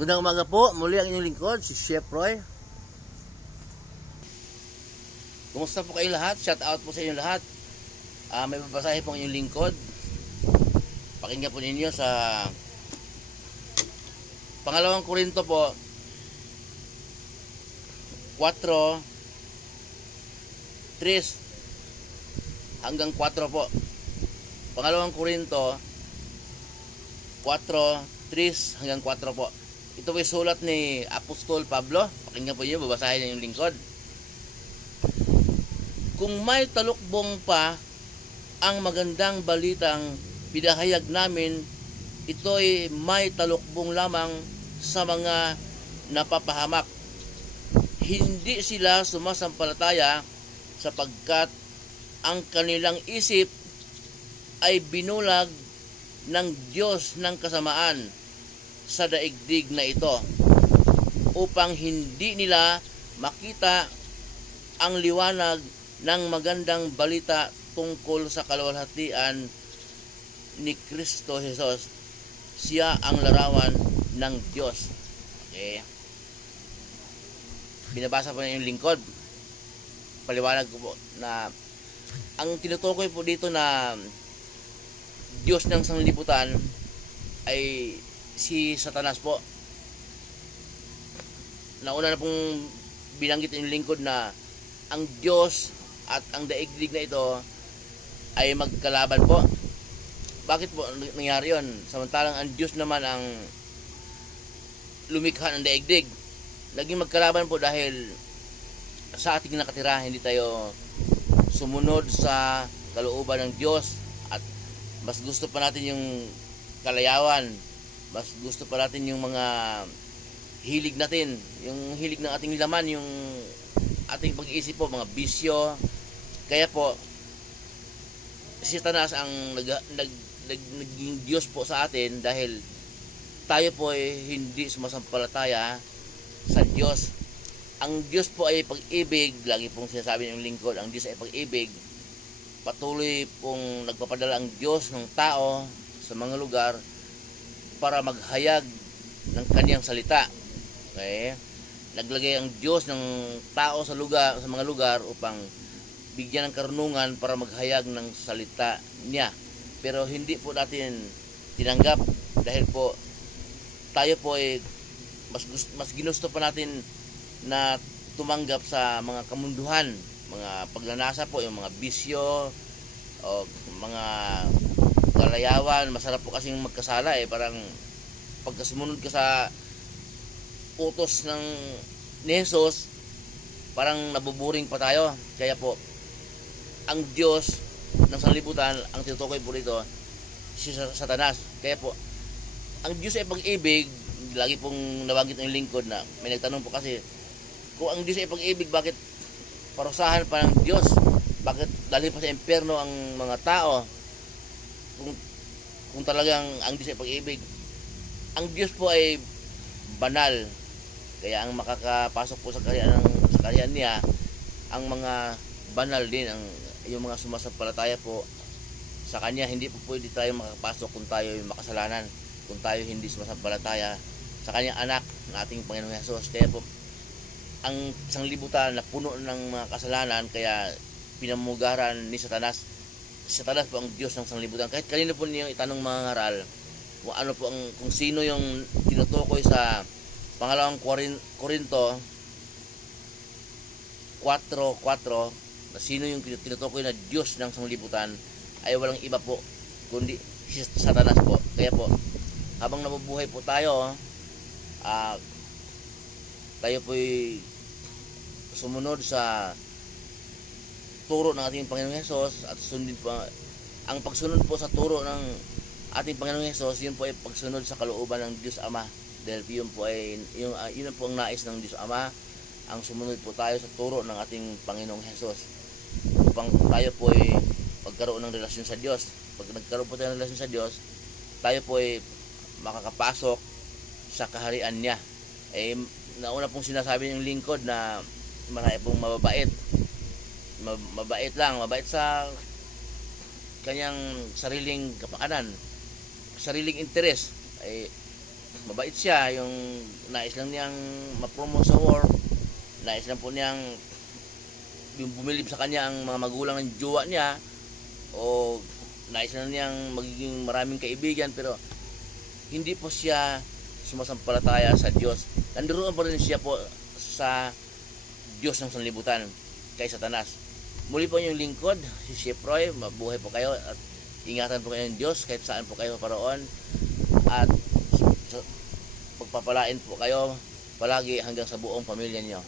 Magandang umaga po, muli ang inyong lingkod, si Chef Roy. Kumusta po kayo lahat? Shout out po sa inyong lahat. May babasahin po ang inyong lingkod. Pakinggan po ninyo sa Pangalawang Korinto po 4, 3 hanggang 4 po. Pangalawang Korinto 4, 3 hanggang 4 po. Ito ay sulat ni Apostol Pablo. Pakinggan po niyo, babasahin niyo yung lingkod. Kung may talukbong pa ang magandang balitang pinahayag namin, ito'y may talukbong lamang sa mga napapahamak. Hindi sila sumasampalataya sapagkat ang kanilang isip ay binulag ng Diyos ng kasamaan sa daigdig na ito upang hindi nila makita ang liwanag ng magandang balita tungkol sa kaluwalhatian ni Kristo Jesus. Siya ang larawan ng Diyos. Okay. Binabasa po na yung lingkod. Paliwanag ko po na ang tinutukoy po dito na Diyos ng sanglibutan ay si Satanas po. Nauna na pong binanggit yung lingkod na ang Diyos at ang daigdig na ito ay magkalaban po. Bakit po nangyari yun? Samantalang ang Diyos naman ang lumikha ng daigdig. Naging magkalaban po dahil sa ating nakatira, hindi tayo sumunod sa kalooban ng Diyos at mas gusto pa natin yung kalayawan. Mas gusto pa natin yung mga hilig natin, yung hilig ng ating laman, yung ating pag-iisip po, mga bisyo. Kaya po, si Satanas ang naging Diyos po sa atin dahil tayo po ay hindi sumasampalataya sa Diyos. Ang Diyos po ay pag-ibig, lagi pong sinasabi ng lingkod, ang Diyos ay pag-ibig. Patuloy pong nagpapadala ang Diyos ng tao sa mga lugar para maghayag ng kaniyang salita. Okay? Naglagay ang Diyos ng tao sa lugar, sa mga lugar upang bigyan ng karunungan para maghayag ng salita niya. Pero hindi po natin tinanggap dahil po tayo po ay mas ginusto pa natin na tumanggap sa mga kamunduhan, mga pagnanasa po, yung mga bisyo o mga kalayawan. Masarap po kasing magkasala parang pagkasumunod ka sa utos ni Jesus, parang nabuburing pa tayo. Kaya po ang Diyos ng sanlibutan, ang tinutukoy po dito si Satanas. Kaya po ang Diyos ay pag-ibig. Lagi pong nabanggit ng lingkod na may nagtanong po kasi, kung ang Diyos ay pag-ibig, bakit parusahan pa ng Diyos? Bakit dali pa sa impyerno ang mga tao? Kung talagang ang Diyos ay pag-ibig, ang Diyos po ay banal, kaya ang makakapasok po sa kaharian niya ang mga banal din, yung mga sumasampalataya po sa Kanya. Hindi po pwede tayo makakapasok kung tayo ay makasalanan, kung tayo hindi sumasampalataya sa Kanyang anak ng ating Panginoong Hesus. Kaya po ang sanglibutan na puno ng mga kasalanan, kaya pinamugaran ni Satanas. Satanas po ang Diyos ng sanglibutan. Kahit kanino po niyo itanong mga ngaral kung ano po kung sino yung tinutukoy sa Pangalawang Korinto 4:4 na sino yung tinutukoy na Diyos ng sanglibutan, ay walang iba po kundi si Satanas po. Kaya po habang nabubuhay po tayo, tayo po'y sumunod sa turo ng ating Panginoong Hesus at sundin po ang pagsunod po sa turo ng ating Panginoong Hesus. Yun po ay pagsunod sa kalooban ng Diyos Ama, dahil yun po ang nais ng Diyos Ama, ang sumunod po tayo sa turo ng ating Panginoong Hesus upang tayo po ay magkaroon ng relasyon sa Diyos. Pag nagkaroon po tayo ng relasyon sa Diyos, tayo po ay makakapasok sa kaharian niya. Nauna pong sinasabi ng lingkod na marami pong mababait sa kanyang sariling kapakanan, sariling interes. mabait siya, yung nais lang niyang ma-promote sa war, nais lang po niyang yung bumilib sa kanya ang mga magulang ng jowa niya, o nais lang niyang magiging maraming kaibigan, pero hindi po siya sumasampalataya sa Diyos. Nandoon pa rin siya po sa Diyos ng sanlibutan, kay Satanas. Muli po yung lingkod, si Chef Roy, mabuhay po kayo at ingatan po kayo ng Diyos kahit saan po kayo paroon, at pagpapalain po kayo palagi hanggang sa buong pamilya niyo.